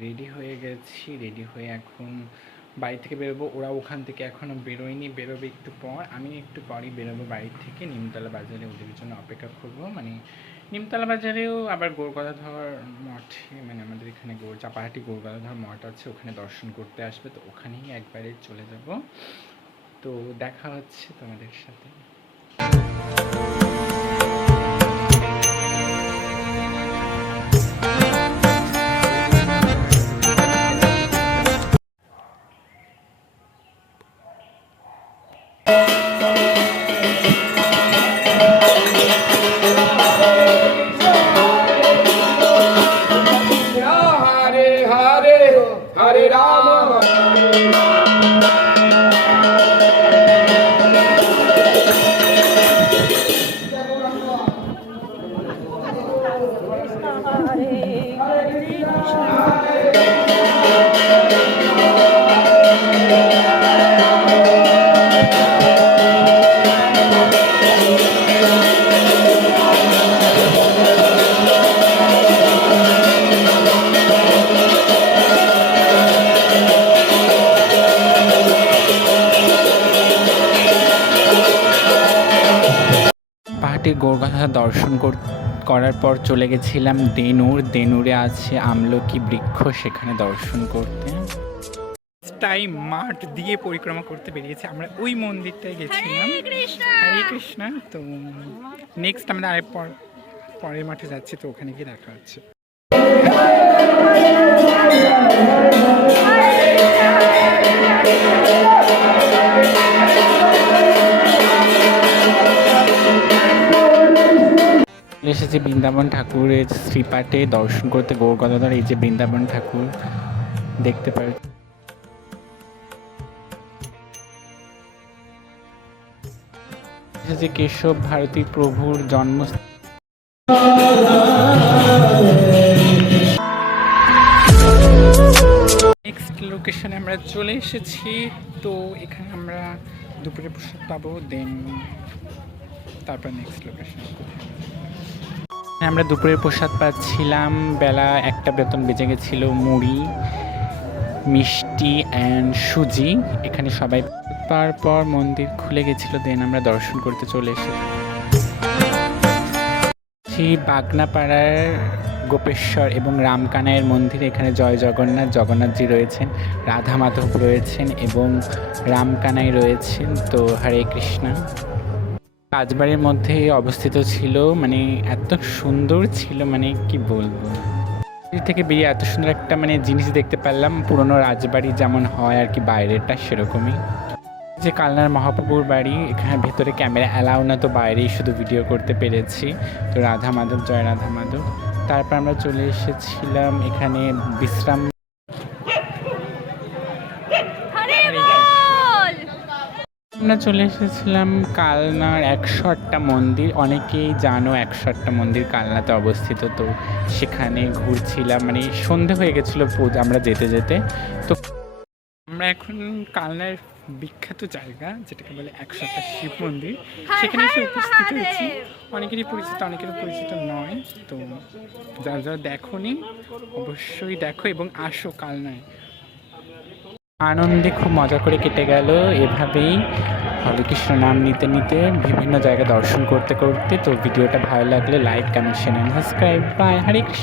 Ready হয়ে গেছি ready হয়ে এখন বাড়ি থেকে বেরোবো। ওরা ওখান থেকে এখনও বেরোয়নি, বেরোবে একটু পর। আমি একটু পরই বেরোবো বাড়ি থেকে। নিমতলা বাজারে ওদের জন্য অপেক্ষা করব। মানে নিমতলা বাজারেও আবার গৌরগদাধর মঠে মানে আমাদের এখানে গৌর চাপাহাটি গৌরগদাধর মঠ আছে, ওখানে দর্শন করতে আসবে। তো ওখানেই একবারে চলে যাব। তো দেখা হচ্ছে তোমাদের সাথে। Hare Rama. Hare পাহাড়টির গোরগাছা দর্শন কর- করার পর চলে গেছিলাম দেনুর। দেনুরে আছে আমলকি বৃক্ষ সেখানে দর্শন করতে। টাইম মাঠ দিয়ে পরিক্রমা করতে বেরিয়েছি। আমরা ওই মন্দিরটায় গেছিলাম। হরে কৃষ্ণ। তো নেক্সট আমরা আরেক পর পরের মাঠে যাচ্ছি তো ওখানে গিয়ে দেখা হচ্ছে। এসেছি বৃন্দাবন ঠাকুরের শ্রীপাঠে, দর্শন করতে গৌরগদাধর, এই যে বৃন্দাবন ঠাকুর দেখতে পার এসেছি কেশব ভারতী প্রভুর জন্ম নেক্সট লোকেশনে আমরা চলে এসেছি, তো এখানে আমরা দুপুরে প্রসাদ পাবো দেন তারপর নেক্সট লোকেশন আমরা দুপুরের প্রসাদ পাচ্ছিলাম। বেলা একটা বেতন বেজে গেছিল মুড়ি, মিষ্টি অ্যান্ড সুজি। এখানে সবাই তারপর মন্দির খুলে গেছিল দেন আমরা দর্শন করতে চলে এসেছি। বাগনাপাড়ার গোপেশ্বর এবং রামকানাইয়ের মন্দির, এখানে জয় জগন্নাথ জগন্নাথজি রয়েছেন, রাধা মাধব রয়েছেন এবং রামকানাই রয়েছেন, তো হরে কৃষ্ণা। রাজবাড়ির মধ্যে অবস্থিত ছিল মানে এত সুন্দর ছিল মানে কি বলব? থেকে বেরিয়ে এত সুন্দর একটা মানে জিনিস দেখতে পারলাম, পুরনো রাজবাড়ি যেমন হয় আর কি বাইরেটা সেরকমই। যে কালনার মহাপ্রভুর বাড়ি, এখানে ভেতরে ক্যামেরা অ্যালাউ না, তো বাইরেই শুধু ভিডিও করতে পেরেছি। তো রাধা মাধব, জয় রাধা মাধব। তারপর আমরা চলে এসেছিলাম এখানে বিশ্রাম হরে বল আমরা চলে এসেছিলাম কালনার একশো আটটা মন্দির। অনেকেই জানো একশো আটটা মন্দির কালনাতে অবস্থিত। তো সেখানে ঘুরছিলাম মানে সন্ধে হয়ে গেছিল পূজা আমরা যেতে যেতে। তো আমরা এখন কালনার বিখ্যাত জায়গা যেটাকে বলে একশো আটটা শিব মন্দির। সেখানে এসে উপস্থিত হয়েছি। অনেকেরই পরিচিত অনেকেরই পরিচিত নয়। তো যারা যারা দেখোনি অবশ্যই দেখো এবং আসো কালনায়। আনন্দে খুব মজা করে কেটে গেল। এভাবেই হরে কৃষ্ণ নাম নিতে নিতে বিভিন্ন জায়গা দর্শন করতে করতে তো ভিডিওটা ভালো লাগলে like comment share subscribe bye Hare Krishna